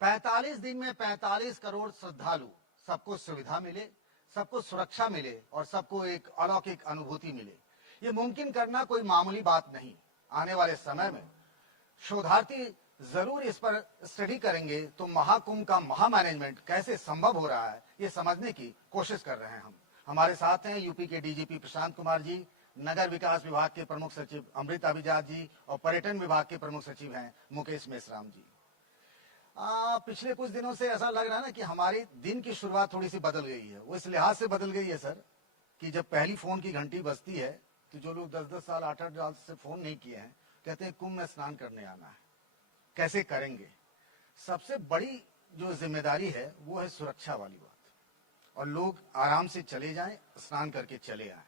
45 दिन में 45 करोड़ श्रद्धालु, सबको सुविधा मिले, सबको सुरक्षा मिले और सबको एक अलौकिक अनुभूति मिले, ये मुमकिन करना कोई मामूली बात नहीं। आने वाले समय में शोधार्थी जरूर इस पर स्टडी करेंगे तो महाकुंभ का महामैनेजमेंट कैसे संभव हो रहा है ये समझने की कोशिश कर रहे हैं हम। हमारे साथ हैं यूपी के डीजीपी प्रशांत कुमार जी, नगर विकास विभाग के प्रमुख सचिव अमृत अभिजात जी और पर्यटन विभाग के प्रमुख सचिव हैं मुकेश मेश्राम जी। पिछले कुछ दिनों से ऐसा लग रहा है ना कि हमारी दिन की शुरुआत थोड़ी सी बदल गई है। वो इस लिहाज से बदल गई है सर कि जब पहली फोन की घंटी बजती है तो जो लोग 10-10 साल 8-8 साल से फोन नहीं किए हैं कहते हैं कुंभ में स्नान करने आना है, कैसे करेंगे। सबसे बड़ी जो जिम्मेदारी है वो है सुरक्षा वाली बात, और लोग आराम से चले जाएं, स्नान करके चले आए।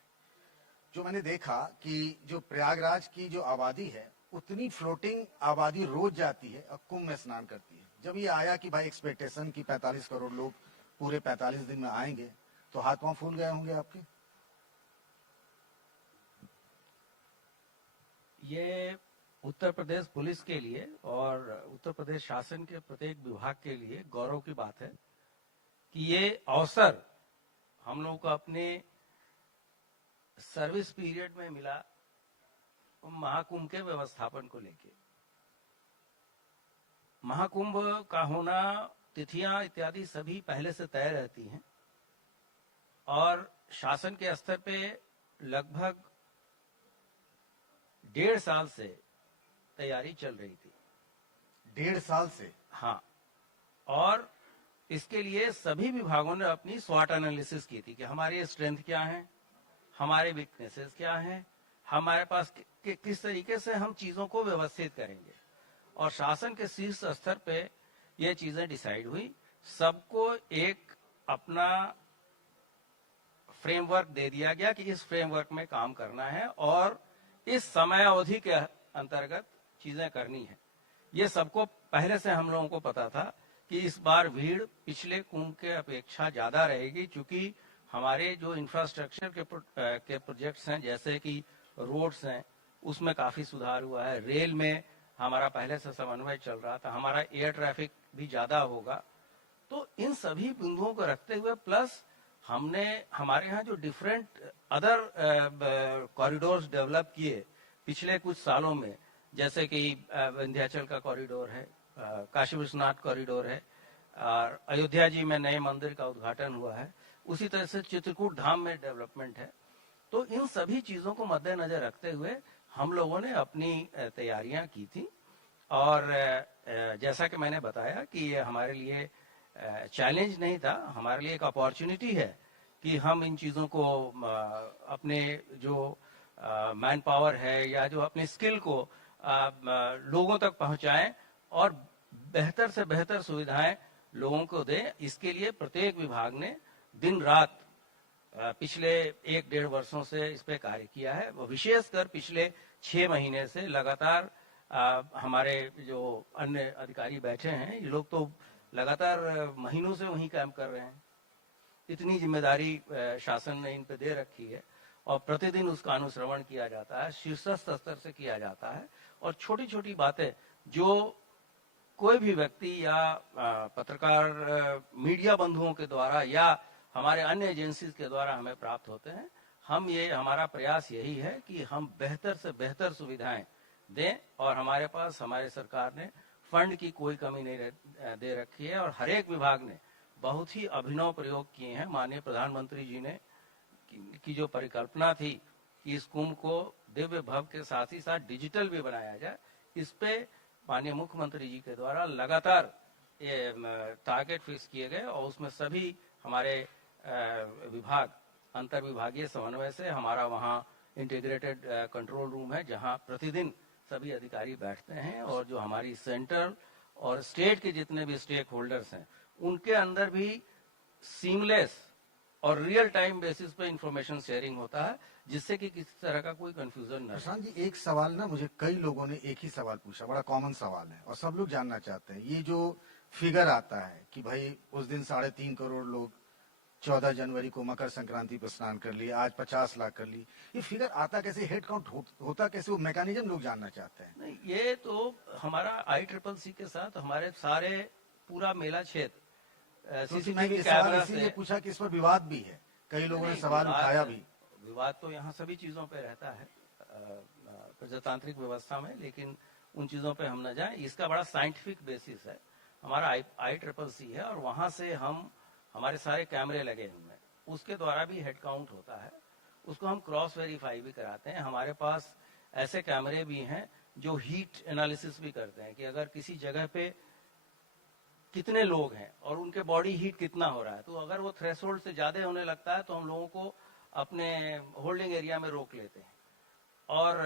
जो मैंने देखा कि जो प्रयागराज की जो आबादी है उतनी फ्लोटिंग आबादी रोज जाती है और कुंभ में स्नान करती है। जब ये आया कि भाई एक्सपेक्टेशन की 45 करोड़ लोग पूरे 45 दिन में आएंगे तो हाथ पांव फूल गए होंगे आपके। ये उत्तर प्रदेश पुलिस के लिए और उत्तर प्रदेश शासन के प्रत्येक विभाग के लिए गौरव की बात है कि ये अवसर हम लोगों को अपने सर्विस पीरियड में मिला महाकुंभ के व्यवस्थापन को लेके। महाकुंभ का होना, तिथियां इत्यादि सभी पहले से तय रहती हैं और शासन के स्तर पे लगभग 1.5 साल से तैयारी चल रही थी। 1.5 साल से? हाँ, और इसके लिए सभी विभागों ने अपनी स्वॉट एनालिसिस की थी कि हमारी स्ट्रेंथ क्या है, हमारे वीकनेसेस क्या हैं, हमारे पास किस तरीके से हम चीजों को व्यवस्थित करेंगे। और शासन के शीर्ष स्तर पे ये चीजें डिसाइड हुई। सबको एक अपना फ्रेमवर्क दे दिया गया कि इस फ्रेमवर्क में काम करना है और इस समय अवधि के अंतर्गत चीजें करनी है। ये सबको पहले से हम लोगों को पता था कि इस बार भीड़ पिछले कुंभ के अपेक्षा ज्यादा रहेगी, क्योंकि हमारे जो इंफ्रास्ट्रक्चर के प्रोजेक्ट्स हैं, जैसे कि रोड्स हैं, उसमें काफी सुधार हुआ है। रेल में हमारा पहले से समन्वय चल रहा था, हमारा एयर ट्रैफिक भी ज्यादा होगा। तो इन सभी बिंदुओं को रखते हुए प्लस हमने हमारे यहाँ जो डिफरेंट अदर कॉरिडोर्स डेवलप किए पिछले कुछ सालों में, जैसे कि विंध्याचल का कॉरिडोर है, काशी विश्वनाथ कॉरिडोर है, और अयोध्या जी में नए मंदिर का उद्घाटन हुआ है, उसी तरह से चित्रकूट धाम में डेवलपमेंट है। तो इन सभी चीजों को मद्देनजर रखते हुए हम लोगों ने अपनी तैयारियां की थी। और जैसा कि मैंने बताया कि ये हमारे लिए चैलेंज नहीं था, हमारे लिए एक अपॉर्चुनिटी है कि हम इन चीजों को अपने जो मैन पावर है या जो अपने स्किल को लोगों तक पहुंचाएं और बेहतर से बेहतर सुविधाएं लोगों को दें। इसके लिए प्रत्येक विभाग ने दिन रात पिछले 1-1.5 वर्षों से इस पे कार्य किया है। विशेषकर पिछले 6 महीने से लगातार हमारे जो अन्य अधिकारी बैठे हैं, ये लोग तो लगातार महीनों से वहीं काम कर रहे हैं। इतनी जिम्मेदारी शासन ने इन पे दे रखी है और प्रतिदिन उसका अनुश्रवण किया जाता है, शीर्षस्थ स्तर से किया जाता है। और छोटी छोटी बातें जो कोई भी व्यक्ति या पत्रकार मीडिया बंधुओं के द्वारा या हमारे अन्य एजेंसीज के द्वारा हमें प्राप्त होते हैं, हमारा प्रयास यही है कि हम बेहतर से बेहतर सुविधाएं दें। और हमारे पास हमारे सरकार ने फंड की कोई कमी नहीं दे रखी है और हर एक विभाग ने बहुत ही अभिनव प्रयोग किए हैं। माननीय प्रधानमंत्री जी ने की जो परिकल्पना थी कि इस कुंभ को दिव्य भव्य के साथ ही साथ डिजिटल भी बनाया जाए, इस पे माननीय मुख्यमंत्री जी के द्वारा लगातार टारगेट फिक्स किए गए और उसमें सभी हमारे विभाग अंतर विभागीय समन्वय से हमारा वहाँ इंटीग्रेटेड कंट्रोल रूम है, जहाँ प्रतिदिन सभी अधिकारी बैठते हैं और जो हमारी सेंट्रल और स्टेट के जितने भी स्टेक होल्डर्स हैं उनके अंदर भी सीमलेस और रियल टाइम बेसिस पे इंफॉर्मेशन शेयरिंग होता है, जिससे कि किसी तरह का कोई कंफ्यूजन न। प्रशांत जी, एक सवाल ना मुझे कई लोगों ने एक ही सवाल पूछा, बड़ा कॉमन सवाल है और सब लोग जानना चाहते हैं। ये जो फिगर आता है कि भाई उस दिन 3.5 करोड़ लोग 14 जनवरी को मकर संक्रांति पर स्नान कर लिए, आज 50 लाख कर ली, ये फिगर आता कैसे, हेड काउंट होता कैसे, वो मैकेनिज्म लोग जानना चाहते हैं। नहीं, ये तो हमारा ICCC के साथ हमारे सारे पूरा मेला क्षेत्र क्योंकि मैं सीसीटीवी ये सवाल कैमरा इसीलिए से। पूछा कि इस पर विवाद भी है, कई लोगों ने नहीं, सवाल उठाया भी। विवाद तो यहाँ सभी चीजों पे रहता है प्रजातांत्रिक व्यवस्था में, लेकिन उन चीजों पे हम न जाएं। इसका बड़ा साइंटिफिक बेसिस है। हमारा ICCC है और वहां से हमारे सारे कैमरे लगे हुए हैं, उसके द्वारा भी हेड काउंट होता है, उसको हम क्रॉस वेरीफाई भी कराते हैं। हमारे पास ऐसे कैमरे भी हैं जो हीट एनालिसिस भी करते हैं कि अगर किसी जगह पे कितने लोग हैं और उनके बॉडी हीट कितना हो रहा है, तो अगर वो थ्रेशोल्ड से ज्यादा होने लगता है तो हम लोगों को अपने होल्डिंग एरिया में रोक लेते हैं। और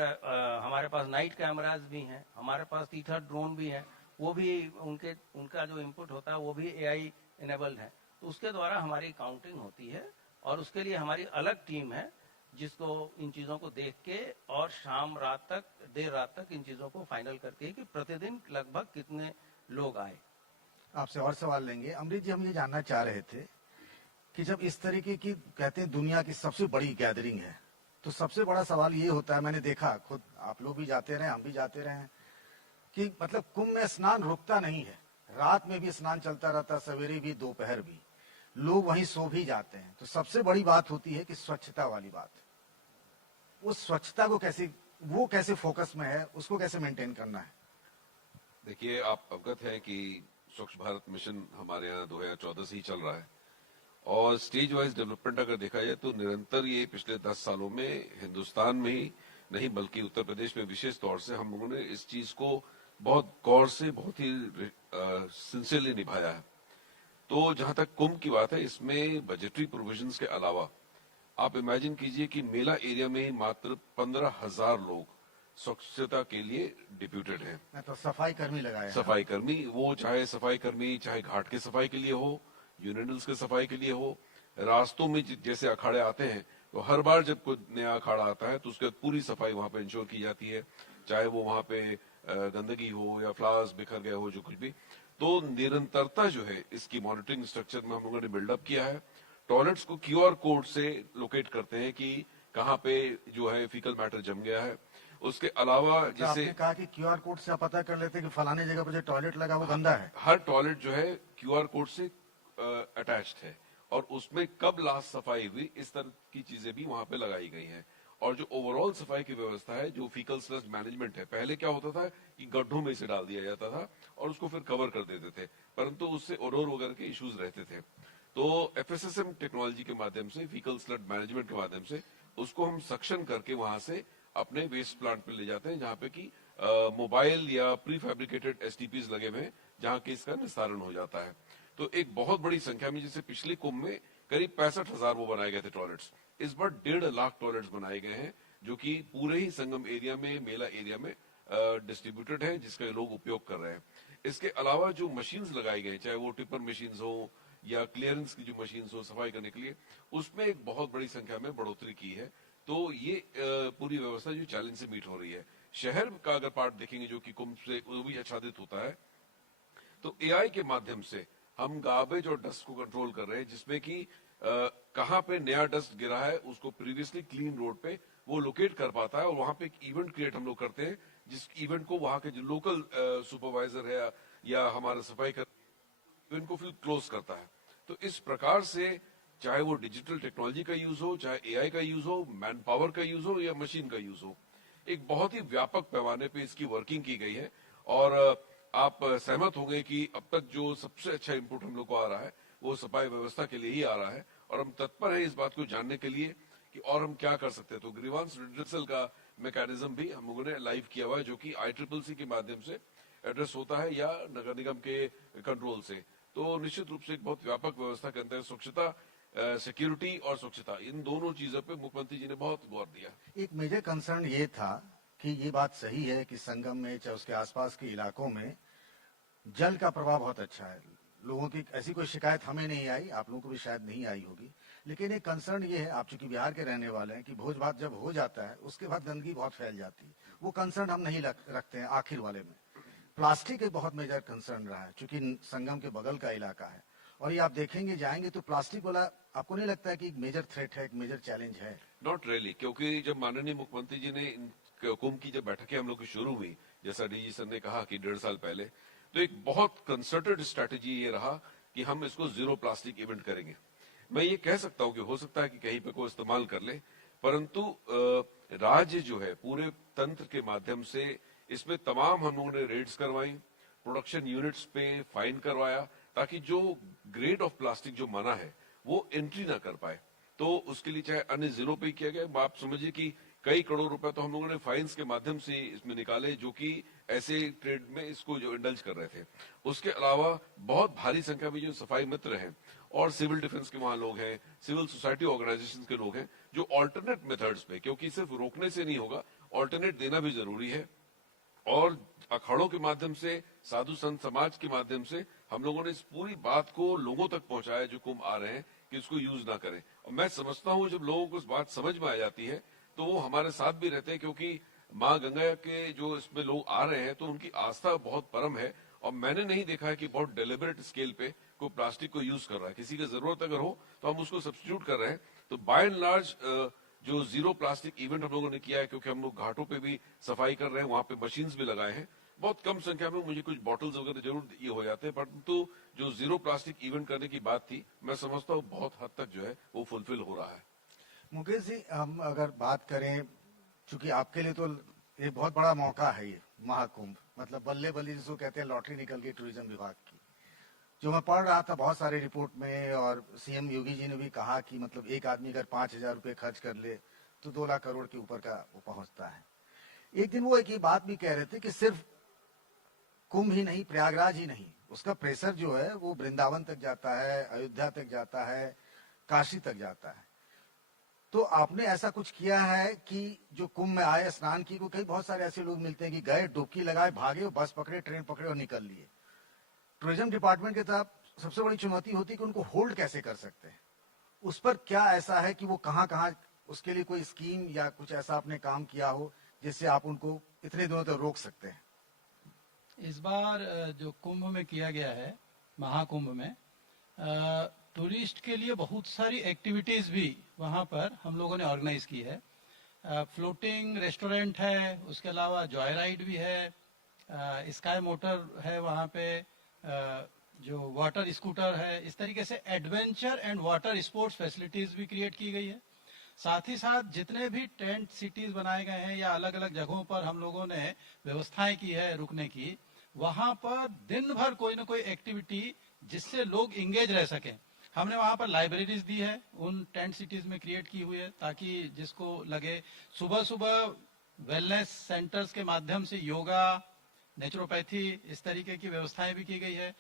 हमारे पास नाइट कैमराज भी हैं, हमारे पास तीथर ड्रोन भी है, वो भी उनका जो इनपुट होता है वो भी AI इनेबल्ड है। तो उसके द्वारा हमारी काउंटिंग होती है और उसके लिए हमारी अलग टीम है जिसको इन चीजों को देख के और शाम रात तक, देर रात तक इन चीजों को फाइनल करती है कि प्रतिदिन लगभग कितने लोग आए। आपसे और सवाल लेंगे। अमृत जी, हम ये जानना चाह रहे थे कि जब इस तरीके की कहते हैं दुनिया की सबसे बड़ी गैदरिंग है, तो सबसे बड़ा सवाल ये होता है, मैंने देखा खुद, आप लोग भी जाते रहे, हम भी जाते रहे हैं, कि मतलब कुंभ में स्नान रुकता नहीं है, रात में भी स्नान चलता रहता, सवेरे भी दोपहर भी, लोग वहीं सो भी जाते हैं। तो सबसे बड़ी बात होती है कि स्वच्छता वाली बात, उस स्वच्छता को कैसे फोकस में है, उसको कैसे मेंटेन करना है? देखिए, आप अवगत हैं कि स्वच्छ भारत मिशन हमारे यहाँ 2014 से ही चल रहा है और स्टेज वाइज डेवलपमेंट अगर देखा जाए तो निरंतर ये पिछले 10 सालों में हिंदुस्तान में ही नहीं बल्कि उत्तर प्रदेश में विशेष तौर से हम लोगों ने इस चीज को बहुत गौर से, बहुत ही सिंसियरली निभाया है। तो जहां तक कुंभ की बात है, इसमें बजटरी प्रोविजंस के अलावा आप इमेजिन कीजिए कि मेला एरिया में ही मात्र 15,000 लोग स्वच्छता के लिए डिप्यूटेड हैं। मैं तो सफाई कर्मी लगाया सफाई कर्मी, वो चाहे सफाई कर्मी चाहे घाट के सफाई के लिए हो, यूरिनल्स के सफाई के लिए हो, रास्तों में जैसे अखाड़े आते हैं तो हर बार जब कोई नया अखाड़ा आता है तो उसके बाद पूरी सफाई वहां पे इंश्योर की जाती है, चाहे वो वहां पे गंदगी हो या फ्लावर्स बिखर गए हो, जो कुछ भी। तो निरंतरता जो है इसकी मॉनिटरिंग स्ट्रक्चर में हम लोगों ने बिल्डअप किया है। टॉयलेट्स को QR कोड से लोकेट करते हैं कि कहाँ पे जो है फीकल मैटर जम गया है। उसके अलावा तो जैसे आपने कहा कि QR कोड से आप पता कर लेते हैं कि फलाने जगह पर जो टॉयलेट लगा वो गंदा है। हर टॉयलेट जो है QR कोड से अटैच्ड है और उसमें कब लास्ट सफाई हुई, इस तरह की चीजें भी वहां पे लगाई गई हैं। और जो ओवरऑल सफाई की व्यवस्था है, जो फीकल स्लज मैनेजमेंट है, पहले क्या होता था कि गड्ढों में इसे डाल दिया जाता था और उसको फिर कवर कर देते थे, परंतु उससे ओडोर वगैरह के इश्यूज रहते थे। तो FSSM टेक्नोलॉजी के माध्यम से, फीकल स्लड मैनेजमेंट के माध्यम से उसको हम सक्शन करके वहां से अपने वेस्ट प्लांट पे ले जाते हैं, जहां पे कि मोबाइल या प्री फैब्रिकेटेड STPs लगे हुए हैं, जहां कि इसका निस्तारण हो जाता है। तो एक बहुत बड़ी संख्या में, जैसे पिछले कुंभ में करीब 65,000 वो बनाए गए थे टॉयलेट्स, इस बार 1.5 लाख टॉयलेट्स बनाए गए हैं, जो कि पूरे ही संगम एरिया में, मेला एरिया में डिस्ट्रीब्यूटेड है, जिसका लोग उपयोग कर रहे हैं। इसके अलावा जो मशीन्स लगाई गई, चाहे वो टिपर मशीन्स हो या क्लियरेंस की जो मशीन्स हो सफाई करने के लिए, उसमें एक बहुत बड़ी संख्या में बढ़ोतरी की है। तो ये पूरी व्यवस्था जो चैलेंज से मीट हो रही है। शहर का अगर पार्ट देखेंगे जो कि कुंभ से वो भी आच्छादित होता है, तो AI के माध्यम से हम गार्बेज और डस्ट को कंट्रोल कर रहे हैं, जिसमें कि कहां पे नया डस्ट गिरा है उसको प्रीवियसली क्लीन रोड पे वो लोकेट कर पाता है और वहां पे एक इवेंट क्रिएट हम लोग करते हैं, जिस इवेंट को वहां के जो लोकल सुपरवाइजर है या हमारा सफाई कर इवेंट को फिर क्लोज करता है। तो इस प्रकार से चाहे वो डिजिटल टेक्नोलॉजी का यूज हो, चाहे AI का यूज हो, मैन पावर का यूज हो या मशीन का यूज हो, एक बहुत ही व्यापक पैमाने पे इसकी वर्किंग की गई है। और आप सहमत होंगे कि अब तक जो सबसे अच्छा इनपुट हम लोग को आ रहा है वो सफाई व्यवस्था के लिए ही आ रहा है और हम तत्पर हैं इस बात को जानने के लिए कि और हम क्या कर सकते हैं। तो ग्रीवांस रिड्रेसल का मैकेनिज्म भी हम लोगों ने लाइव किया हुआ है, जो कि ICCC के माध्यम से एड्रेस होता है या नगर निगम के कंट्रोल से। तो निश्चित रूप से एक बहुत व्यापक व्यवस्था के अंदर स्वच्छता, सिक्योरिटी और स्वच्छता, इन दोनों चीजों पे मुख्यमंत्री जी ने बहुत गौर दिया। एक मेजर कंसर्न ये था कि ये बात सही है कि संगम में चाहे उसके आसपास के इलाकों में जल का प्रवाह बहुत अच्छा है, लोगों की ऐसी कोई शिकायत हमें नहीं आई, आप लोगों को भी शायद नहीं आई होगी। लेकिन एक कंसर्न ये है, आप चूंकि बिहार के रहने वाले हैं, कि भोज भात जब हो जाता है उसके बाद गंदगी बहुत फैल जाती है। वो कंसर्न हम नहीं रखते हैं आखिर वाले में। प्लास्टिक एक बहुत मेजर कंसर्न रहा है, चूंकि संगम के बगल का इलाका है और ये आप देखेंगे जाएंगे तो प्लास्टिक वाला आपको नहीं लगता है कि एक मेजर थ्रेट है, एक मेजर चैलेंज है? नॉट रियली, क्योंकि जब माननीय मुख्यमंत्री जी ने कुंभ की जब बैठकें हम लोग की शुरू हुई, जैसा DG सर ने कहा कि 1.5 साल पहले, तो एक बहुत कंसर्टेड स्ट्रेटेजी ये रहा कि हम इसको जीरो प्लास्टिक इवेंट करेंगे। मैं ये कह सकता हूं कि हो सकता है कि कहीं पे कोई इस्तेमाल कर ले, परंतु राज्य जो है पूरे तंत्र के माध्यम से इसमें तमाम हम लोगों ने रेड्स करवाई, प्रोडक्शन यूनिट्स पे फाइन करवाया, ताकि जो ग्रेड ऑफ प्लास्टिक जो मना है वो एंट्री ना कर पाए। तो उसके लिए चाहे अन्य जिलों पे किया गया, आप समझिए कि कई करोड़ रुपए तो हम लोगों ने फाइन्स के माध्यम से इसमें निकाले, जो कि ऐसे ट्रेड में इसको जो इंडल्ज कर रहे थे। उसके अलावा बहुत भारी संख्या में जो सफाई मित्र हैं और सिविल डिफेंस के वहां लोग हैं, सिविल सोसाइटी ऑर्गेनाइजेशंस के लोग हैं, जो ऑल्टरनेट मेथड्स पे, क्योंकि सिर्फ रोकने से नहीं होगा, ऑल्टरनेट देना भी जरूरी है, और अखाड़ों के माध्यम से, साधु संत समाज के माध्यम से हम लोगों ने इस पूरी बात को लोगों तक पहुंचाया जो कुंभ आ रहे हैं कि इसको यूज ना करें। और मैं समझता हूं जब लोगों को इस बात समझ में आ जाती है तो वो हमारे साथ भी रहते हैं, क्योंकि माँ गंगा के जो इसमें लोग आ रहे हैं तो उनकी आस्था बहुत परम है, और मैंने नहीं देखा है कि बहुत डेलिबरेट स्केल पे कोई प्लास्टिक को यूज कर रहा है। किसी की जरूरत अगर हो तो हम उसको सब्स्टिट्यूट कर रहे हैं। तो बाय एंड लार्ज जो जीरो प्लास्टिक इवेंट हम लोगों ने किया है, क्योंकि हम लोग घाटों पे भी सफाई कर रहे हैं, वहां पे मशीन्स भी लगाए हैं, बहुत कम संख्या में मुझे कुछ बॉटल्स वगैरह जरूर ये हो जाते हैं, परंतु जो जीरो प्लास्टिक इवेंट करने की बात थी, मैं समझता हूँ बहुत हद तक जो है वो फुलफिल हो रहा है। मुकेश जी, हम अगर बात करें, चूंकि आपके लिए तो ये बहुत बड़ा मौका है, ये महाकुंभ मतलब बल्ले बल्ले जिसको कहते हैं, लॉटरी निकल गई टूरिज्म विभाग की। जो मैं पढ़ रहा था बहुत सारे रिपोर्ट में, और सीएम योगी जी ने भी कहा कि मतलब एक आदमी अगर 5,000 रुपए खर्च कर ले तो 2 लाख करोड़ के ऊपर का वो पहुंचता है। एक दिन वो एक ही बात भी कह रहे थे कि सिर्फ कुंभ ही नहीं, प्रयागराज ही नहीं, उसका प्रेशर जो है वो वृंदावन तक जाता है, अयोध्या तक जाता है, काशी तक जाता है। तो आपने ऐसा कुछ किया है कि जो कुंभ में आए, स्नान की, को कई बहुत सारे ऐसे लोग मिलते हैं कि गए, डुबकी लगाए, भागे, बस पकड़े, ट्रेन पकड़े और निकल लिए। टूरिज्म डिपार्टमेंट की तरफ सबसे बड़ी चुनौती होती है कि उनको होल्ड कैसे कर सकते हैं। उस पर क्या ऐसा है कि वो कहाँ कहाँ, उसके लिए कोई स्कीम या कुछ ऐसा आपने काम किया हो जिससे आप उनको इतने दिनों तक रोक सकते हैं? इस बार जो कुंभ में किया गया है, महाकुंभ में, टूरिस्ट के लिए बहुत सारी एक्टिविटीज भी वहां पर हम लोगों ने ऑर्गेनाइज की है। फ्लोटिंग रेस्टोरेंट है, उसके अलावा जॉय राइड भी है, स्काई मोटर है वहां पे, जो वाटर स्कूटर है, इस तरीके से adventure and water sports facilities भी क्रिएट की गई है। साथ ही साथ जितने भी टेंट सिटीज बनाए गए हैं या अलग अलग जगहों पर हम लोगों ने व्यवस्थाएं की है रुकने की, वहां पर दिन भर कोई ना कोई एक्टिविटी जिससे लोग इंगेज रह सकें। हमने वहां पर लाइब्रेरीज दी है, उन टेंट सिटीज में क्रिएट की हुई है, ताकि जिसको लगे, सुबह सुबह वेलनेस सेंटर्स के माध्यम से योगा, नेचुरोपैथी, इस तरीके की व्यवस्थाएं भी की गई है।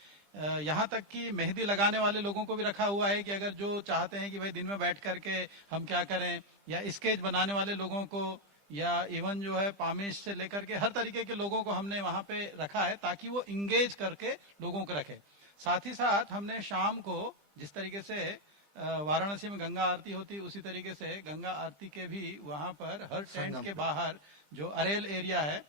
यहाँ तक कि मेहंदी लगाने वाले लोगों को भी रखा हुआ है कि अगर जो चाहते हैं कि भाई दिन में बैठ करके हम क्या करें, या स्केच बनाने वाले लोगों को, या इवन जो है पामिश से लेकर के हर तरीके के लोगों को हमने वहां पे रखा है, ताकि वो इंगेज करके लोगों को रखे। साथ ही साथ हमने शाम को जिस तरीके से वाराणसी में गंगा आरती होती है, उसी तरीके से गंगा आरती के भी वहां पर हर टेंट के बाहर जो अरेल एरिया है,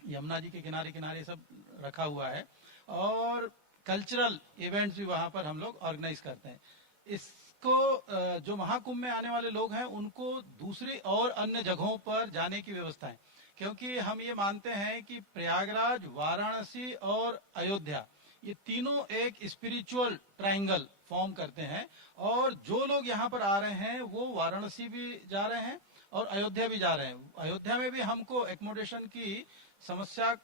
यमुना जी के किनारे किनारे सब रखा हुआ है, और कल्चरल इवेंट्स भी वहां पर हम लोग ऑर्गेनाइज करते हैं। इसको जो महाकुंभ में आने वाले लोग हैं उनको दूसरी और अन्य जगहों पर जाने की व्यवस्था है, क्योंकि हम ये मानते हैं कि प्रयागराज, वाराणसी और अयोध्या, ये तीनों एक स्पिरिचुअल ट्रायंगल फॉर्म करते हैं, और जो लोग यहाँ पर आ रहे हैं वो वाराणसी भी जा रहे हैं और अयोध्या भी जा रहे हैं। अयोध्या में भी हमको एकोमोडेशन की समस्या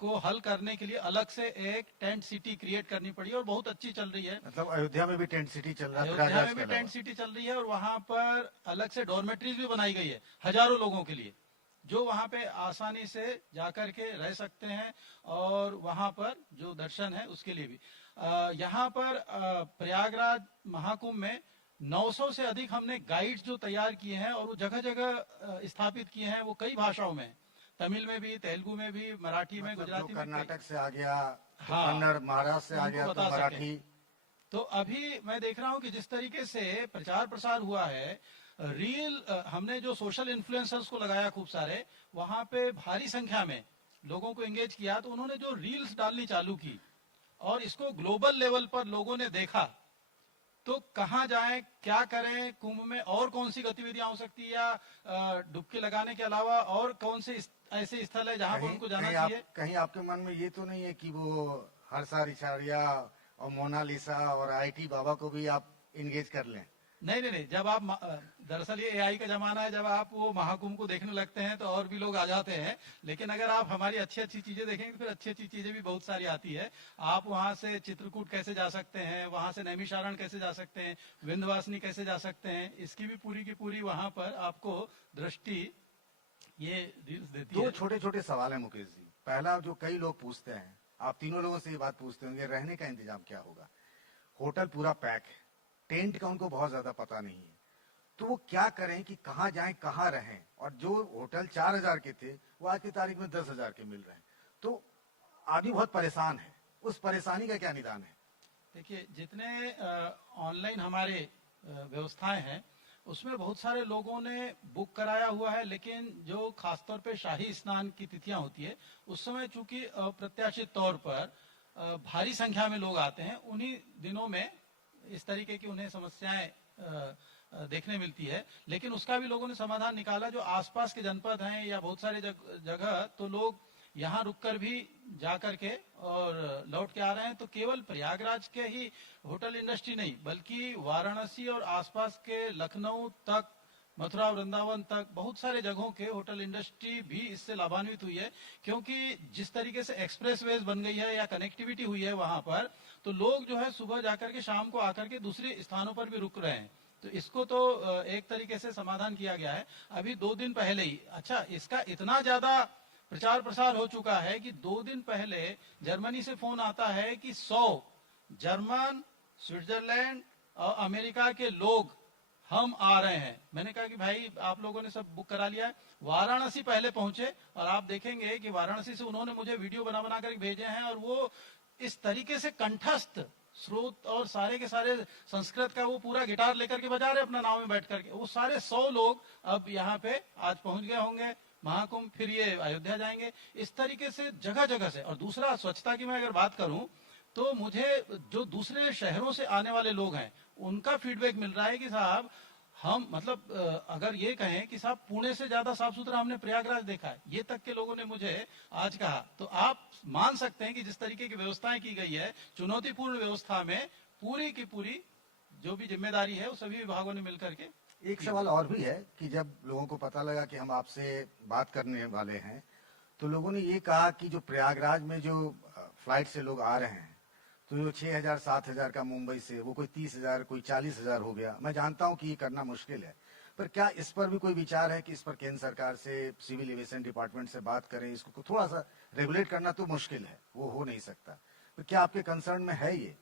को हल करने के लिए अलग से एक टेंट सिटी क्रिएट करनी पड़ी, और बहुत अच्छी चल रही है। मतलब अयोध्या में भी टेंट सिटी चल रहा है, अयोध्या में भी टेंट सिटी चल रही है, और वहां पर अलग से डॉर्मेट्रीज भी बनाई गई है हजारों लोगों के लिए, जो वहां पे आसानी से जाकर के रह सकते हैं, और वहां पर जो दर्शन है उसके लिए भी। यहाँ पर प्रयागराज महाकुंभ में 900 से अधिक हमने गाइड्स जो तैयार किए हैं, और वो जगह जगह स्थापित किए हैं, वो कई भाषाओं में, तमिल में भी, तेलुगु में भी, मराठी में, गुजराती में। कर्नाटक से आ गया, हाँ, कन्नड़, महाराष्ट्र से आ गया, तो मराठी। तो अभी मैं देख रहा हूँ कि जिस तरीके से प्रचार प्रसार हुआ है, रील हमने जो सोशल इन्फ्लुएंसर्स को लगाया खूब सारे, वहां पे भारी संख्या में लोगों को एंगेज किया, तो उन्होंने जो रील्स डालनी चालू की और इसको ग्लोबल लेवल पर लोगों ने देखा, तो कहाँ जाएं, क्या करें, कुंभ में और कौन सी गतिविधियां हो सकती है, या डुबकी लगाने के अलावा और कौन से ऐसे स्थल है जहां पर कहीं उनको जाना कहीं चाहिए। कहीं आपके मन में ये तो नहीं है कि वो हर्षा रिछाड़िया और मोनालिसा और आईटी बाबा को भी आप इंगेज कर लें? नहीं नहीं नहीं, जब आप दरअसल ये एआई का जमाना है, जब आप वो महाकुंभ को देखने लगते हैं तो और भी लोग आ जाते हैं। लेकिन अगर आप हमारी अच्छी अच्छी चीजें देखेंगे तो फिर अच्छी अच्छी चीजें भी बहुत सारी आती है। आप वहां से चित्रकूट कैसे जा सकते हैं, वहां से नैमिषारण कैसे जा सकते हैं, विंध्यवासिनी कैसे जा सकते हैं, इसकी भी पूरी की पूरी वहां पर आपको दृष्टि ये रील्स देती दो है। छोटे छोटे सवाल है मुकेश जी। पहला, जो कई लोग पूछते हैं, आप तीनों लोगों से ये बात पूछते होंगे, रहने का इंतजाम क्या होगा? होटल पूरा पैक है, टेंट का उनको बहुत ज्यादा पता नहीं है, तो वो क्या करें कि कहाँ जाएं, कहाँ रहें? और जो होटल 4000 के थे वो आज की तारीख में 10,000 के मिल रहे हैं, तो आदमी बहुत परेशान है। उस परेशानी का क्या निदान है? देखिए, जितने ऑनलाइन हमारे व्यवस्थाएं हैं उसमें बहुत सारे लोगों ने बुक कराया हुआ है, लेकिन जो खासतौर पे शाही स्नान की तिथियां होती है उस समय चूंकि अप्रत्याशित तौर पर भारी संख्या में लोग आते हैं, उन्हीं दिनों में इस तरीके की उन्हें समस्याएं देखने मिलती है। लेकिन उसका भी लोगों ने समाधान निकाला। जो आसपास के जनपद हैं या बहुत सारे जगह तो लोग यहाँ रुककर भी जाकर के और लौट के आ रहे हैं। तो केवल प्रयागराज के ही होटल इंडस्ट्री नहीं, बल्कि वाराणसी और आसपास के लखनऊ तक, मथुरा वृंदावन तक बहुत सारे जगहों के होटल इंडस्ट्री भी इससे लाभान्वित हुई है। क्योंकि जिस तरीके से एक्सप्रेसवेज बन गई है या कनेक्टिविटी हुई है वहां पर, तो लोग जो है सुबह जाकर के शाम को आकर के दूसरे स्थानों पर भी रुक रहे हैं। तो इसको तो एक तरीके से समाधान किया गया है। अभी 2 दिन पहले ही, अच्छा, इसका इतना ज्यादा प्रचार प्रसार हो चुका है कि 2 दिन पहले जर्मनी से फोन आता है कि 100 जर्मन, स्विट्जरलैंड और अमेरिका के लोग हम आ रहे हैं। मैंने कहा कि भाई आप लोगों ने सब बुक करा लिया है। वाराणसी पहले पहुंचे और आप देखेंगे कि वाराणसी से उन्होंने मुझे वीडियो बना बना कर भेजे हैं, और वो इस तरीके से कंठस्थ स्रोत और सारे के सारे संस्कृत का वो पूरा गिटार लेकर के बजा रहे अपना नाव में बैठ करके। वो सारे 100 लोग अब यहाँ पे आज पहुंच गए होंगे महाकुंभ, फिर ये अयोध्या जाएंगे। इस तरीके से जगह जगह से। और दूसरा, स्वच्छता की मैं अगर बात करूं तो मुझे जो दूसरे शहरों से आने वाले लोग हैं उनका फीडबैक मिल रहा है कि साहब हम, मतलब अगर ये कहें कि साहब पुणे से ज्यादा साफ सुथरा हमने प्रयागराज देखा है, ये तक के लोगों ने मुझे आज कहा। तो आप मान सकते हैं कि जिस तरीके की व्यवस्थाएं की गई है, चुनौतीपूर्ण व्यवस्था में पूरी की पूरी जो भी जिम्मेदारी है वो सभी विभागों ने मिलकर के। एक सवाल और भी है कि जब लोगों को पता लगा कि हम आपसे बात करने वाले हैं, तो लोगों ने ये कहा कि जो प्रयागराज में जो फ्लाइट से लोग आ रहे हैं, तो जो 6,000 7,000 का मुंबई से, वो कोई 30,000 कोई 40,000 हो गया। मैं जानता हूं कि ये करना मुश्किल है, पर क्या इस पर भी कोई विचार है कि इस पर केंद्र सरकार से, सिविल एविएशन डिपार्टमेंट से बात करें? इसको थोड़ा सा रेगुलेट करना तो मुश्किल है, वो हो नहीं सकता, तो क्या आपके कंसर्न में है ये?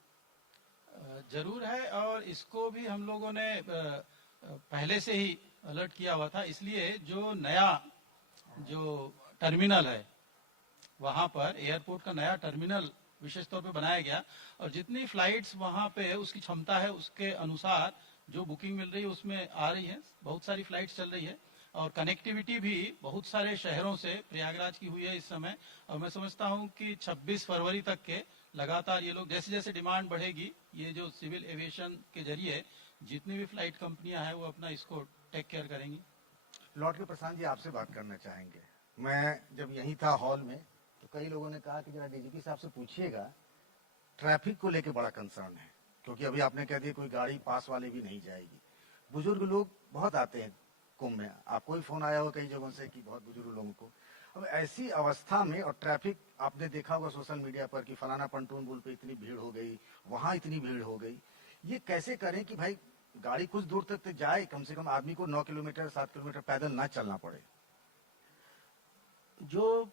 जरूर है, और इसको भी हम लोगों ने पहले से ही अलर्ट किया हुआ था। इसलिए जो नया जो टर्मिनल है वहां पर, एयरपोर्ट का नया टर्मिनल विशेष तौर पे बनाया गया, और जितनी फ्लाइट्स वहां पे उसकी क्षमता है उसके अनुसार जो बुकिंग मिल रही है उसमें आ रही है। बहुत सारी फ्लाइट्स चल रही है, और कनेक्टिविटी भी बहुत सारे शहरों से प्रयागराज की हुई है इस समय। और मैं समझता हूं कि 26 फरवरी तक के लगातार ये लोग, जैसे जैसे डिमांड बढ़ेगी, ये जो सिविल एविएशन के जरिए जितनी भी फ्लाइट कंपनियां हैं वो अपना इसको टेक केयर करेंगी। लौट के प्रशांत जी आपसे बात करना चाहेंगे। मैं जब यहीं था हॉल में, तो कई लोगों ने कहा कि जरा डीजीपी साहब से पूछिएगा, ट्रैफिक को लेके बड़ा कंसर्न है, क्योंकि अभी आपने कह दिया कोई गाड़ी पास वाली भी नहीं जाएगी। बुजुर्ग लोग बहुत आते हैं कुंभ में, आपको भी फोन आया हो कई जगहों से कि बहुत बुजुर्ग लोगों को। अब ऐसी अवस्था में, और ट्रैफिक आपने देखा होगा सोशल मीडिया पर कि फलाना पंटून पुल पे इतनी भीड़ हो गई, वहां इतनी भीड़ हो गई, ये कैसे करें कि भाई गाड़ी कुछ दूर तक तो जाए, कम से कम आदमी को 9 किलोमीटर 7 किलोमीटर पैदल ना चलना पड़े? जो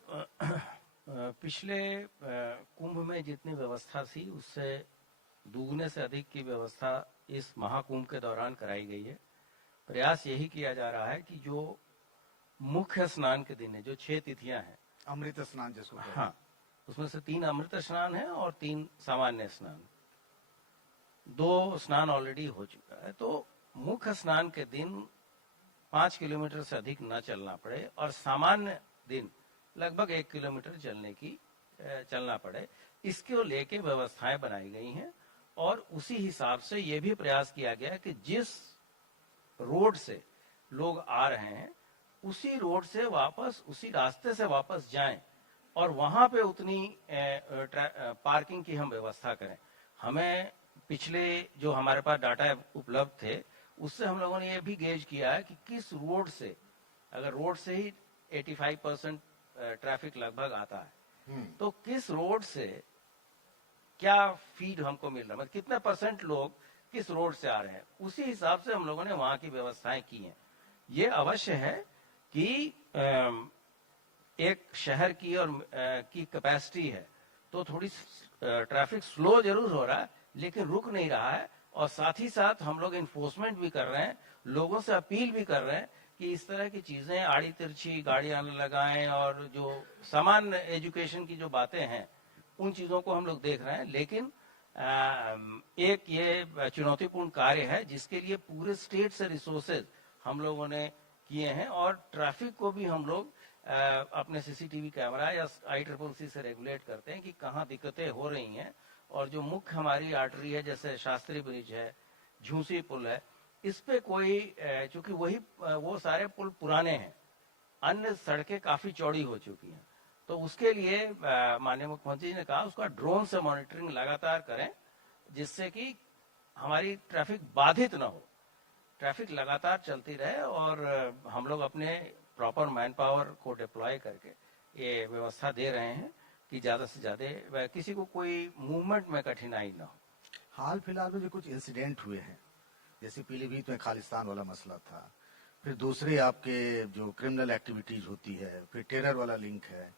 पिछले कुंभ में जितनी व्यवस्था थी उससे दुगने से अधिक की व्यवस्था इस महाकुंभ के दौरान कराई गई है। प्रयास यही किया जा रहा है कि जो मुख्य स्नान के दिन है, जो 6 तिथियां हैं, अमृत स्नान जिसको कहते हैं। हाँ, उसमें से 3 अमृत स्नान है और 3 सामान्य स्नान। 2 स्नान ऑलरेडी हो चुका है। तो मुख्य स्नान के दिन 5 किलोमीटर से अधिक न चलना पड़े, और सामान्य दिन लगभग 1 किलोमीटर चलना पड़े, इसको लेके व्यवस्थाएं बनाई गई हैं। और उसी हिसाब से ये भी प्रयास किया गया कि जिस रोड से लोग आ रहे हैं उसी रोड से वापस, उसी रास्ते से वापस जाएं और वहां पे उतनी पार्किंग की हम व्यवस्था करें। हमें पिछले जो हमारे पास डाटा उपलब्ध थे उससे हम लोगों ने ये भी गेज किया है कि किस रोड से, अगर रोड से ही 85% ट्रैफिक लगभग आता है, तो किस रोड से क्या फीड हमको मिल रहा है, मतलब कितने परसेंट लोग किस रोड से आ रहे हैं, उसी हिसाब से हम लोगों ने वहां की व्यवस्थाएं की हैं। ये अवश्य है कि एक शहर की और की कैपेसिटी है तो थोड़ी ट्रैफिक स्लो जरूर हो रहा है लेकिन रुक नहीं रहा है, और साथ ही साथ हम लोग इन्फोर्समेंट भी कर रहे हैं, लोगों से अपील भी कर रहे हैं कि इस तरह की चीजें आड़ी तिरछी गाड़ियां न लगाएं, और जो सामान्य एजुकेशन की जो बातें हैं उन चीजों को हम लोग देख रहे हैं। लेकिन एक ये चुनौतीपूर्ण कार्य है जिसके लिए पूरे स्टेट से रिसोर्सेज हम लोगों ने किए हैं, और ट्रैफिक को भी हम लोग अपने सीसीटीवी कैमरा या ICCC से रेगुलेट करते हैं कि कहाँ दिक्कतें हो रही हैं, और जो मुख्य हमारी आर्टरी है जैसे शास्त्री ब्रिज है, झूसी पुल है, इस पे कोई चूंकि वो सारे पुल पुराने हैं, अन्य सड़कें काफी चौड़ी हो चुकी हैं, तो उसके लिए माननीय मुख्यमंत्री जी ने कहा उसका ड्रोन से मॉनिटरिंग लगातार करें जिससे कि हमारी ट्रैफिक बाधित ना हो, ट्रैफिक लगातार चलती रहे, और हम लोग अपने प्रॉपर मैन पावर को डिप्लॉय करके ये व्यवस्था दे रहे हैं कि ज्यादा से ज्यादा किसी को कोई मूवमेंट में कठिनाई ना हो। हाल फिलहाल में जो कुछ इंसिडेंट हुए हैं, जैसे पीलीभीत में खालिस्तान वाला मसला था, फिर दूसरे आपके जो क्रिमिनल एक्टिविटीज होती है, फिर टेरर वाला लिंक है,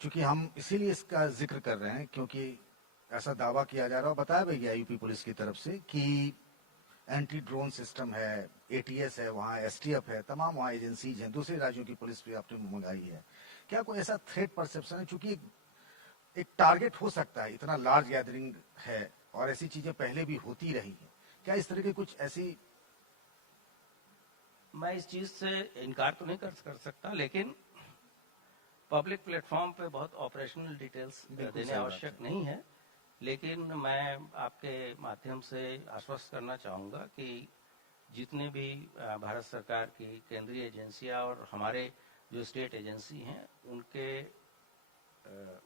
चूंकि हम इसीलिए इसका जिक्र कर रहे हैं क्योंकि ऐसा दावा किया जा रहा है, बताया भी गया यूपी पुलिस की तरफ से कि एंटी ड्रोन सिस्टम है, ATS है, वहाँ STF है, तमाम वहाँ एजेंसीज हैं, दूसरे राज्यों की पुलिस भी आपने मंगाई है। क्या कोई ऐसा थ्रेट परसेप्शन है, चूंकि एक टारगेट हो सकता है, इतना लार्ज गैदरिंग है और ऐसी चीजें पहले भी होती रही हैं, क्या इस तरह की कुछ ऐसी? मैं इस चीज से इनकार तो नहीं कर सकता, लेकिन पब्लिक प्लेटफॉर्म पे बहुत ऑपरेशनल डिटेल्स देने आवश्यक नहीं है, लेकिन मैं आपके माध्यम से आश्वस्त करना चाहूंगा कि जितने भी भारत सरकार की केंद्रीय एजेंसियां और हमारे जो स्टेट एजेंसी हैं उनके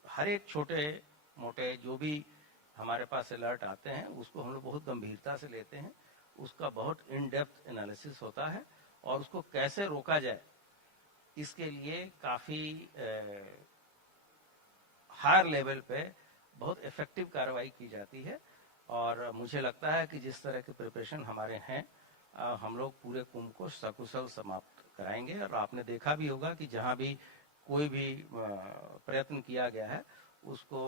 हर एक छोटे मोटे जो भी हमारे पास अलर्ट आते हैं उसको हम लोग बहुत गंभीरता से लेते हैं, उसका बहुत इन डेप्थ एनालिसिस होता है, और उसको कैसे रोका जाए इसके लिए काफी हायर लेवल पे बहुत इफेक्टिव कार्रवाई की जाती है। और मुझे लगता है कि जिस तरह के प्रिपरेशन हमारे हैं, हम लोग पूरे कुंभ को सकुशल समाप्त कराएंगे। और आपने देखा भी होगा कि जहां भी कोई भी प्रयत्न किया गया है उसको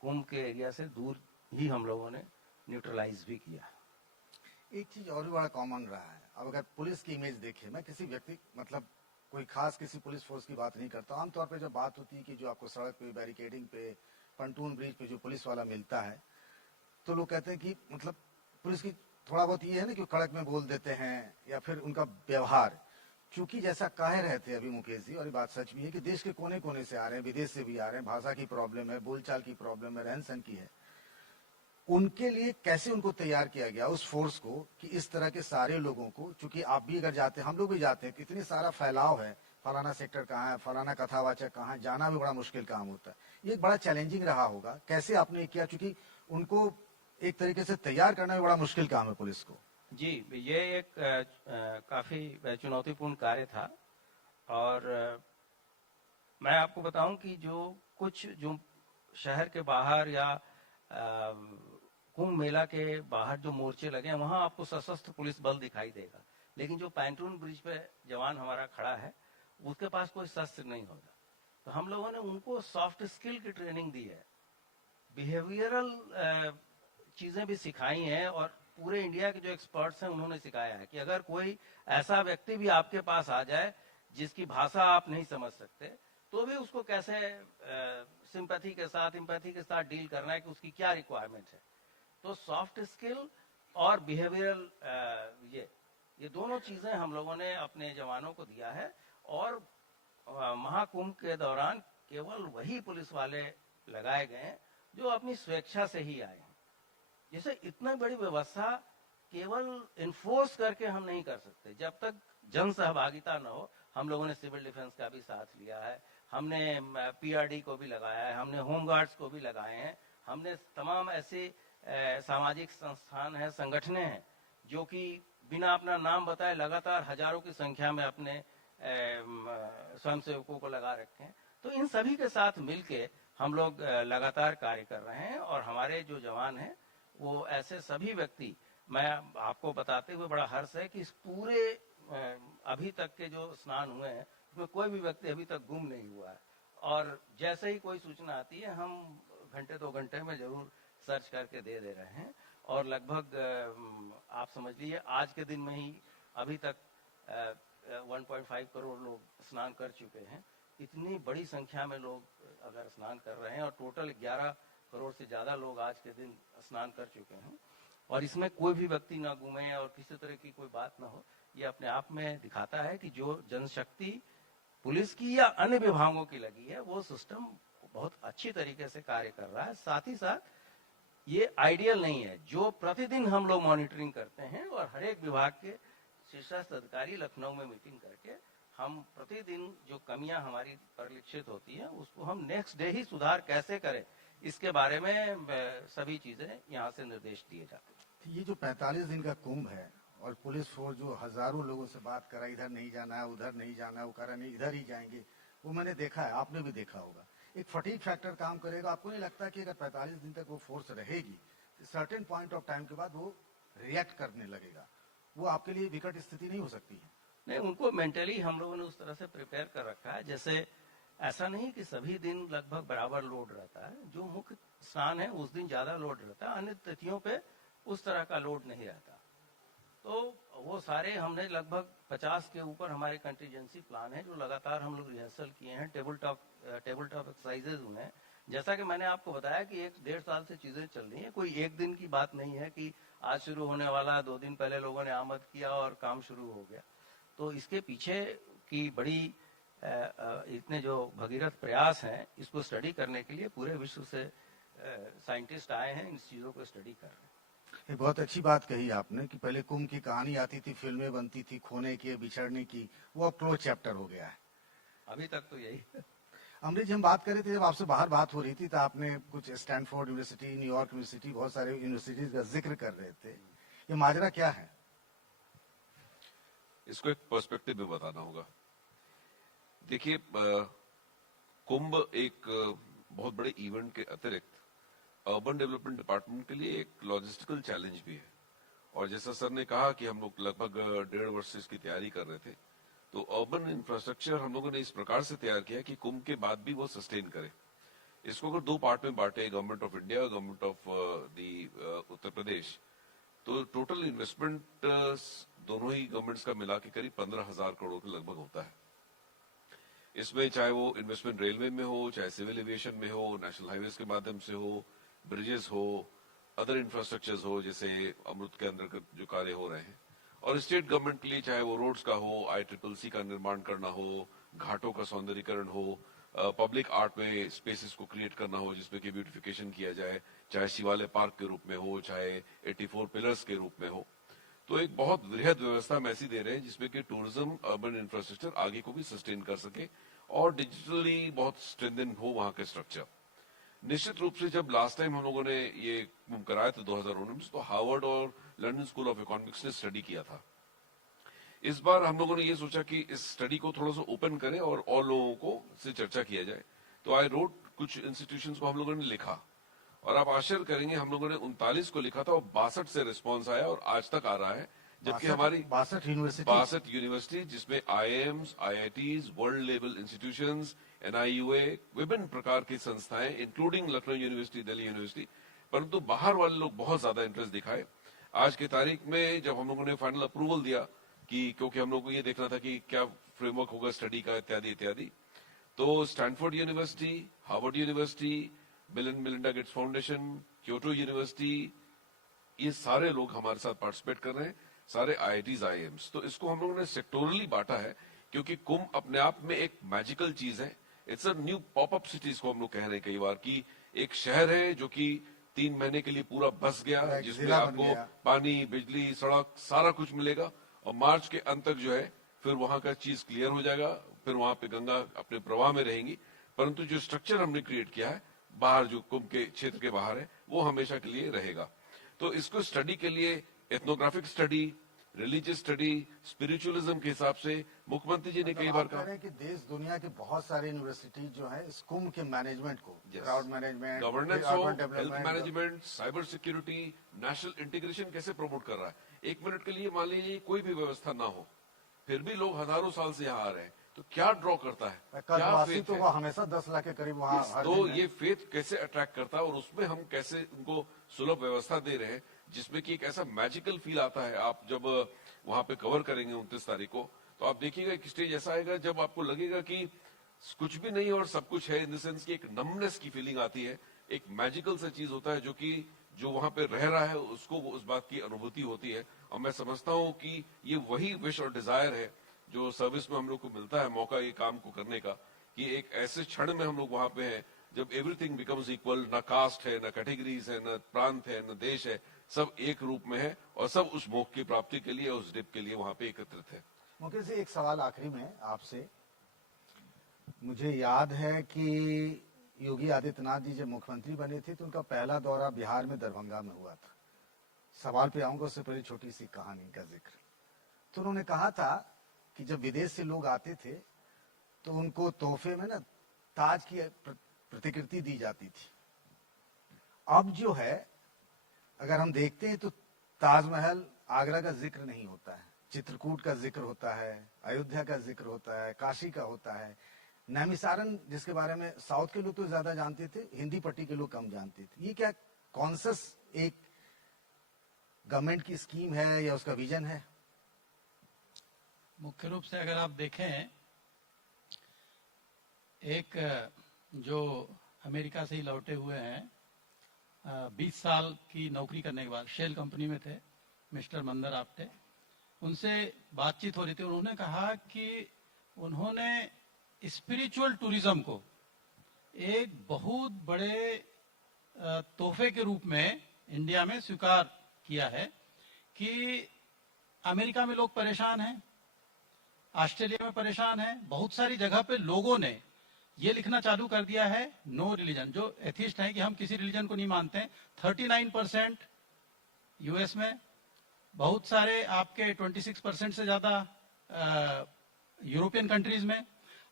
कुंभ के एरिया से दूर ही हम लोगों ने न्यूट्रलाइज भी किया। एक चीज और भी बड़ा कॉमन रहा है, अब अगर पुलिस की इमेज देखें, मैं किसी व्यक्ति मतलब कोई खास किसी पुलिस फोर्स की बात नहीं करता, आमतौर पे जब बात होती है कि जो आपको सड़क पे बैरिकेडिंग पे पंटून ब्रिज पे जो पुलिस वाला मिलता है तो लोग कहते हैं कि मतलब पुलिस की थोड़ा बहुत ये है ना कि कड़क में बोल देते हैं, या फिर उनका व्यवहार, चूंकि जैसा कह रहे थे अभी मुकेश जी, और ये बात सच भी है कि देश के कोने कोने से आ रहे हैं, विदेश से भी आ रहे हैं, भाषा की प्रॉब्लम है, बोलचाल की प्रॉब्लम है, रहन सहन की है, उनके लिए कैसे उनको तैयार किया गया उस फोर्स को कि इस तरह के सारे लोगों को, चूंकि आप भी अगर जाते हैं, हम लोग भी जाते हैं, कितनी सारा फैलाव है, फलाना सेक्टर कहाँ है, फलाना कथावाचक कहाँ है, जाना भी बड़ा मुश्किल काम होता है, ये बड़ा चैलेंजिंग रहा होगा, कैसे आपने किया, चूंकि उनको एक तरीके से तैयार करना भी बड़ा मुश्किल काम है पुलिस को। जी, ये एक काफी चुनौतीपूर्ण कार्य था, और मैं आपको बताऊं कि जो शहर के बाहर या कुंभ मेला के बाहर जो मोर्चे लगे हैं वहां आपको सशस्त्र पुलिस बल दिखाई देगा, लेकिन जो पैंटून ब्रिज पे जवान हमारा खड़ा है उसके पास कोई शस्त्र नहीं होगा। तो हम लोगों ने उनको सॉफ्ट स्किल की ट्रेनिंग दी है, बिहेवियरल चीजें भी सिखाई हैं, और पूरे इंडिया के जो एक्सपर्ट्स हैं उन्होंने सिखाया है कि अगर कोई ऐसा व्यक्ति भी आपके पास आ जाए जिसकी भाषा आप नहीं समझ सकते तो भी उसको कैसे सिंपैथी के साथ, एम्पैथी के साथ डील करना है, कि उसकी क्या रिक्वायरमेंट है। तो सॉफ्ट स्किल और बिहेवियरल ये दोनों चीजें हम लोगों ने अपने जवानों को दिया है, और महाकुंभ के दौरान केवल वही पुलिस वाले लगाए गए हैं जो अपनी स्वेच्छा से ही आए हैं। जैसे इतना बड़ी व्यवस्था केवल इन्फोर्स करके हम नहीं कर सकते, जब तक जन सहभागिता न हो। हम लोगों ने सिविल डिफेंस का भी साथ लिया है, हमने पीआरडी को भी लगाया है, हमने होमगार्ड्स को भी लगाए हैं, हमने तमाम ऐसे सामाजिक संस्थान हैं, संगठने हैं जो कि बिना अपना नाम बताए लगातार हजारों की संख्या में अपने स्वयंसेवकों को लगा रखे हैं। तो इन सभी के साथ मिलके हम लोग लगातार कार्य कर रहे हैं और हमारे जो जवान हैं वो ऐसे सभी व्यक्ति, मैं आपको बताते हुए बड़ा हर्ष है कि इस पूरे अभी तक के जो स्नान हुए हैं उसमें कोई भी व्यक्ति अभी तक गुम नहीं हुआ है। और जैसे ही कोई सूचना आती है हम घंटे 2 घंटे में जरूर सर्च करके दे रहे हैं। और लगभग आप समझ लीजिए आज के दिन में ही अभी तक 1.5 करोड़ लोग स्नान कर चुके हैं। इतनी बड़ी संख्या में लोग अगर स्नान कर रहे हैं और टोटल 11 करोड़ से ज्यादा लोग आज के दिन स्नान कर चुके हैं और इसमें कोई भी व्यक्ति ना गुमे और किसी तरह की कोई बात ना हो, ये अपने आप में दिखाता है कि जो जनशक्ति पुलिस की या अन्य विभागों की लगी है वो सिस्टम बहुत अच्छी तरीके से कार्य कर रहा है। साथ ही साथ ये आइडियल नहीं है, जो प्रतिदिन हम लोग मॉनिटरिंग करते हैं और हर एक विभाग के शीर्षस्थ अधिकारी लखनऊ में मीटिंग करके हम प्रतिदिन जो कमियां हमारी परिलक्षित होती हैं उसको हम नेक्स्ट डे ही सुधार कैसे करें, इसके बारे में सभी चीजें यहाँ से निर्देश दिए जाते हैं। ये जो 45 दिन का कुंभ है और पुलिस फोर्स जो हजारों लोगों से बात करा, इधर नहीं जाना है, उधर नहीं जाना है, वो करा नहीं इधर ही जाएंगे, वो मैंने देखा है, आपने भी देखा होगा। एक फटीग फैक्टर काम करेगा। आपको नहीं लगता कि अगर 45 दिन तक वो फोर्स रहेगी तो सर्टेन पॉइंट ऑफ टाइम के बाद वो रिएक्ट करने लगेगा? वो आपके लिए विकट स्थिति नहीं हो सकती है? नहीं, उनको मेंटली हम लोगों ने उस तरह से प्रिपेयर कर रखा है। जैसे ऐसा नहीं कि सभी दिन लगभग बराबर लोड रहता है, जो मुख्य स्नान है उस दिन ज्यादा लोड रहता है, अन्य तिथियों पे उस तरह का लोड नहीं रहता। तो वो सारे हमने लगभग 50 के ऊपर हमारे कंटीजेंसी प्लान है जो लगातार हम लोग रिहर्सल किए हैं, टेबल टॉप एक्सरसाइजेज हुए हैं। जैसा कि मैंने आपको बताया कि 1-1.5 साल से चीजें चल रही हैं, कोई एक दिन की बात नहीं है कि आज शुरू होने वाला, 2 दिन पहले लोगों ने आमद किया और काम शुरू हो गया। तो इसके पीछे की बड़ी इतने जो भगीरथ प्रयास हैं, इसको स्टडी करने के लिए पूरे विश्व से साइंटिस्ट आए हैं, इन चीजों को स्टडी कर रहे हैं। ये बहुत अच्छी बात कही आपने कि पहले कुंभ की कहानी आती थी, फिल्में बनती थी खोने की, बिछड़ने की, वो अब क्लोज चैप्टर हो गया है। अभी तक तो यही। अमरीश जी, हम बात कर रहे थे, जब आपसे बाहर बात हो रही थी तो आपने कुछ स्टैनफोर्ड यूनिवर्सिटी, न्यूयॉर्क यूनिवर्सिटी, बहुत सारे यूनिवर्सिटीज का जिक्र कर रहे थे। ये माजरा क्या है? इसको एक पर्सपेक्टिव में बताना होगा। देखिए, कुंभ एक बहुत बड़े इवेंट के अतिरिक्त अर्बन डेवलपमेंट डिपार्टमेंट के लिए एक लॉजिस्टिकल चैलेंज भी है। और जैसा सर ने कहा कि हम लोग लगभग 1.5 वर्ष से इसकी तैयारी कर रहे थे, तो अर्बन इंफ्रास्ट्रक्चर हम लोगों ने इस प्रकार से तैयार किया कि कुंभ के बाद भी वो सस्टेन करे। इसको अगर 2 पार्ट में बांटे, government of India, government of the Uttar Pradesh, तो टोटल इन्वेस्टमेंट दोनों ही गवर्नमेंट्स का मिला के करीब 15,000 करोड़ के लगभग होता है। इसमें चाहे वो इन्वेस्टमेंट रेलवे में हो, चाहे सिविल एविएशन में हो, नेशनल हाईवेज के माध्यम से हो, ब्रिजेस हो, अदर इंफ्रास्ट्रक्चर्स हो, जैसे अमृत के अंदर जो कार्य हो रहे हैं, और स्टेट गवर्नमेंट के लिए चाहे वो रोड्स का हो, ICCC का निर्माण करना हो, घाटों का सौंदर्यीकरण हो, पब्लिक आर्ट में स्पेसेस को क्रिएट करना हो जिसमें कि ब्यूटिफिकेशन किया जाए, चाहे शिवालय पार्क के रूप में हो, चाहे 84 पिलर्स के रूप में हो। तो एक बहुत वृहद व्यवस्था हम ऐसी दे रहे हैं जिसमें कि टूरिज्म, अर्बन इंफ्रास्ट्रक्चर आगे को भी सस्टेन कर सके और डिजिटली बहुत स्ट्रेंथन हो वहां के स्ट्रक्चर। निश्चित रूप से जब लास्ट टाइम हम लोगों ने ये कुंभ कराया था 2019, तो हार्वर्ड और लंदन स्कूल ऑफ इकोनॉमिक्स ने स्टडी किया था। इस बार हम लोगों ने ये सोचा कि इस स्टडी को थोड़ा सा ओपन करें और लोगों को से चर्चा किया जाए। तो आई रोट कुछ इंस्टीट्यूशंस को हम लोगों ने लिखा और आप आश्चर्य करेंगे, हम लोगों ने 39 को लिखा था और 62 से रिस्पॉन्स आया और आज तक आ रहा है। जबकि हमारी 62 यूनिवर्सिटी जिसमें IIMs, IITs, world level institutions, NIUA, विभिन्न प्रकार की संस्थाएं, including Lucknow university, Delhi university, परंतु बाहर वाले लोग बहुत ज्यादा इंटरेस्ट दिखाए। आज की तारीख में जब हम लोगों ने फाइनल अप्रूवल दिया कि क्योंकि हम लोग को ये देखना था कि क्या फ्रेमवर्क होगा स्टडी का इत्यादि इत्यादि, तो Stanford university, Harvard university, bill and Melinda Gates foundation, Kyoto university, ये सारे लोग हमारे साथ पार्टिसिपेट कर रहे हैं, सारे IITs, IIMs। तो इसको हम लोगों ने सेक्टोरली बांटा है क्योंकि कुंभ अपने आप में एक मैजिकल चीज है। It's a new popup cities को हम लोग कह रहे हैं कई बार कि एक शहर है जो कि 3 महीने के लिए पूरा बस गया, जिसमें आपको पानी, बिजली, सड़क सारा कुछ मिलेगा और मार्च के अंत तक जो है फिर वहां का चीज क्लियर हो जाएगा, फिर वहां पे गंगा अपने प्रवाह में रहेंगी। परंतु जो स्ट्रक्चर हमने क्रिएट किया है बाहर, जो कुंभ के क्षेत्र के बाहर है, वो हमेशा के लिए रहेगा। तो इसको स्टडी के लिए ethnographic study, religious study, spiritualism के हिसाब से मुख्यमंत्री जी ने कई बार आप कह कहा रहे हैं कि देश दुनिया के बहुत सारे यूनिवर्सिटी जो है इस कुंभ के मैनेजमेंट को, Yes. क्राउड मैनेजमेंट, गवर्नेंस हो, urban health development, management, cyber security, national integration कैसे प्रमोट कर रहा है। एक मिनट के लिए मान लीजिए कोई भी व्यवस्था ना हो, फिर भी लोग हजारों साल से यहाँ आ रहे हैं, तो क्या ड्रॉ करता है, क्या कल्पवासी faith तो है? वो हमेशा 10 लाख के करीब वहाँ हर तो दिन है। ये फेथ कैसे अट्रैक्ट करता है और उसमें हम कैसे उनको सुलभ व्यवस्था दे रहे हैं, जिसमें कि एक ऐसा मैजिकल फील आता है। आप जब वहां पे कवर करेंगे 29 तारीख को, तो आप देखिएगा एक स्टेज ऐसा आएगा जब आपको लगेगा कि कुछ भी नहीं और सब कुछ है, इन द सेंस की एक नमनेस की फीलिंग आती है। एक मैजिकल सा चीज होता है जो कि जो वहां पे रह रहा है उसको उस बात की अनुभूति होती है। और मैं समझता हूं कि ये वही विश और डिजायर है जो सर्विस में हम लोग को मिलता है मौका ये काम को करने का, कि एक ऐसे क्षण में हम लोग वहां पे हैं जब एवरीथिंग बिकम्स इक्वल, ना कास्ट है, ना कैटेगरीज है, ना प्रांत है, ना देश है, सब एक रूप में है और सब उस मोक्ष की प्राप्ति के लिए, उस डिप के लिए वहां पे एकत्रित है। मुकेश जी, एक सवाल आखिरी में आपसे। मुझे याद है कि योगी आदित्यनाथ जी जब मुख्यमंत्री बने थे तो उनका पहला दौरा बिहार में दरभंगा में हुआ था। सवाल पे आऊंगा उससे पहले छोटी सी कहानी का जिक्र। तो उन्होंने कहा था कि जब विदेश से लोग आते थे तो उनको तोहफे में ना ताज की प्रतिकृति दी जाती थी। अब जो है अगर हम देखते हैं तो ताजमहल, आगरा का जिक्र नहीं होता है, चित्रकूट का जिक्र होता है, अयोध्या का जिक्र होता है, काशी का होता है, नैमिसारन जिसके बारे में साउथ के लोग तो ज्यादा जानते थे, हिंदी पट्टी के लोग कम जानते थे। ये क्या कॉन्शस एक गवर्नमेंट की स्कीम है या उसका विजन है? मुख्य रूप से अगर आप देखें, एक जो अमेरिका से ही लौटे हुए हैं, 20 साल की नौकरी करने के बाद शेल कंपनी में थे, मिस्टर मंदर आप्टे, उनसे बातचीत हो रही थी। उन्होंने कहा कि उन्होंने स्पिरिचुअल टूरिज्म को एक बहुत बड़े तोहफे के रूप में इंडिया में स्वीकार किया है कि अमेरिका में लोग परेशान हैं, ऑस्ट्रेलिया में परेशान हैं, बहुत सारी जगह पे लोगों ने ये लिखना चालू कर दिया है नो रिलीजन, जो एथिस्ट है कि हम किसी रिलीजन को नहीं मानते हैं। 39% यूएस में, बहुत सारे आपके 26% से ज्यादा यूरोपियन कंट्रीज में।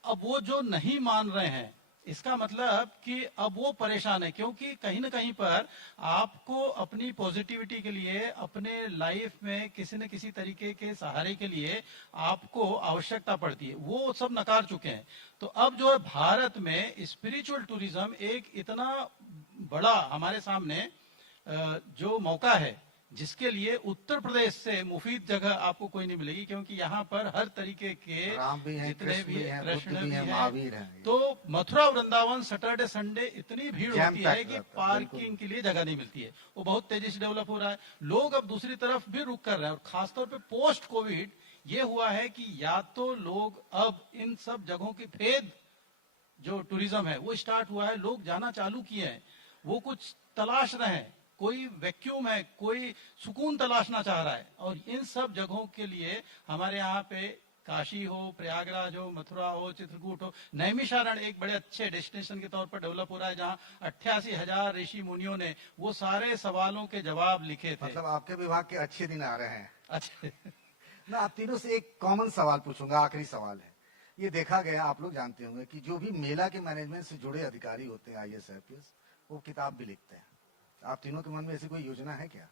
अब वो जो नहीं मान रहे हैं, इसका मतलब कि अब वो परेशान है, क्योंकि कहीं ना कहीं पर आपको अपनी पॉजिटिविटी के लिए, अपने लाइफ में किसी न किसी तरीके के सहारे के लिए आपको आवश्यकता पड़ती है, वो सब नकार चुके हैं। तो अब जो है भारत में स्पिरिचुअल टूरिज्म एक इतना बड़ा हमारे सामने जो मौका है, जिसके लिए उत्तर प्रदेश से मुफीद जगह आपको कोई नहीं मिलेगी, क्योंकि यहाँ पर हर तरीके के राम भी हैं, जितने कृष्ण भी भी हैं, कृष्ण बुद्ध भी हैं, महावीर हैं। तो मथुरा वृंदावन सैटरडे संडे इतनी भीड़ जैम होती है पैक कि रहता है, पार्किंग के लिए जगह नहीं मिलती है। वो बहुत तेजी से डेवलप हो रहा है, लोग अब दूसरी तरफ भी रुक कर रहे हैं। और खासतौर पे पोस्ट कोविड ये हुआ है कि या तो लोग अब इन सब जगहों की फेद जो टूरिज्म है वो स्टार्ट हुआ है, लोग जाना चालू किए हैं, वो कुछ तलाश रहे हैं, कोई वैक्यूम है, कोई सुकून तलाशना चाह रहा है। और इन सब जगहों के लिए हमारे यहाँ पे काशी हो, प्रयागराज हो, मथुरा हो, चित्रकूट हो, नैमिषारण एक बड़े अच्छे डेस्टिनेशन के तौर पर डेवलप हो रहा है, जहाँ 88,000 ऋषि मुनियों ने वो सारे सवालों के जवाब लिखे थे। मतलब आपके विभाग के अच्छे दिन आ रहे हैं। अच्छा, मैं आप तीनों से एक कॉमन सवाल पूछूंगा, आखिरी सवाल है। ये देखा गया, आप लोग जानते होंगे कि जो भी मेला के मैनेजमेंट से जुड़े अधिकारी होते हैं, IAS IPS, वो किताब भी लिखते हैं। आप तीनों के मन में ऐसी कोई योजना है क्या?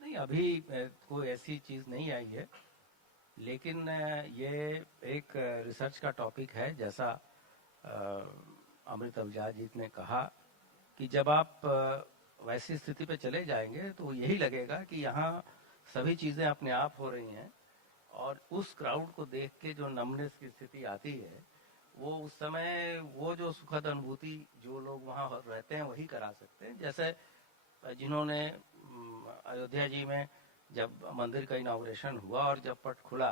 नहीं, अभी कोई ऐसी चीज नहीं आई है, लेकिन ये एक रिसर्च का टॉपिक है। जैसा अमृत अभिजा जी ने कहा कि जब आप वैसी स्थिति पे चले जाएंगे तो यही लगेगा कि यहाँ सभी चीजें अपने आप हो रही हैं, और उस क्राउड को देख के जो नमनेस की स्थिति आती है, वो उस समय वो जो सुखद अनुभूति जो लोग वहाँ रहते हैं वही करा सकते हैं। जैसे जिन्होंने अयोध्या जी में जब मंदिर का इनॉग्रेशन हुआ और जब पट खुला,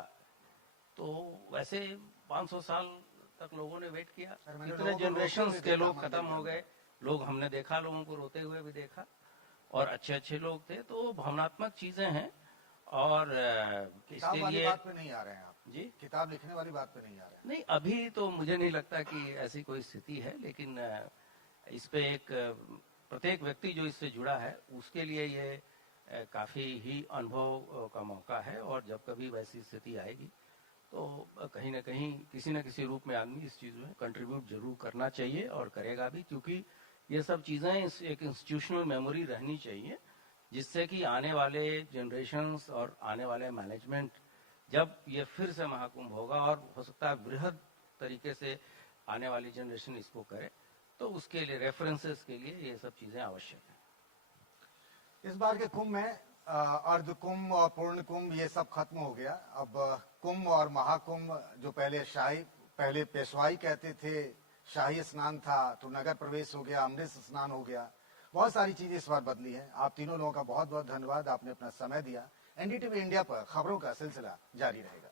तो वैसे 500 साल तक लोगों ने वेट किया, कितने जनरेशन के लोग खत्म हो गए, लोग हमने देखा, लोगों को रोते हुए भी देखा, और अच्छे अच्छे लोग थे। तो भावनात्मक चीजें हैं, और किताब इसके वाली लिए बात पे नहीं आ रहे हैं आप, जी किताब लिखने वाली बात पे नहीं आ रहे हैं। नहीं, अभी तो मुझे नहीं लगता कि ऐसी कोई स्थिति है, लेकिन इस पे एक प्रत्येक व्यक्ति जो इससे जुड़ा है उसके लिए ये काफी ही अनुभव का मौका है, और जब कभी वैसी स्थिति आएगी तो कहीं ना कहीं किसी न किसी रूप में आदमी इस चीज में कंट्रीब्यूट जरूर करना चाहिए और करेगा भी, क्योंकि ये सब चीजें एक इंस्टीट्यूशनल मेमोरी रहनी चाहिए, जिससे कि आने वाले जनरेशन्स और आने वाले मैनेजमेंट जब ये फिर से महाकुंभ होगा, और हो सकता है बृहद तरीके से आने वाली जनरेशन इसको करे, तो उसके लिए रेफरेंसेस के लिए ये सब चीजें आवश्यक है। इस बार के कुंभ में अर्ध कुंभ और पूर्ण कुंभ ये सब खत्म हो गया। अब कुंभ और महाकुंभ जो पहले पेशवाई कहते थे, शाही स्नान था, तो नगर प्रवेश हो गया, अमृत स्नान हो गया। बहुत सारी चीजें इस बार बदली है। आप तीनों लोगों का बहुत बहुत धन्यवाद, आपने अपना समय दिया। एनडीटीवी इंडिया पर खबरों का सिलसिला जारी रहेगा।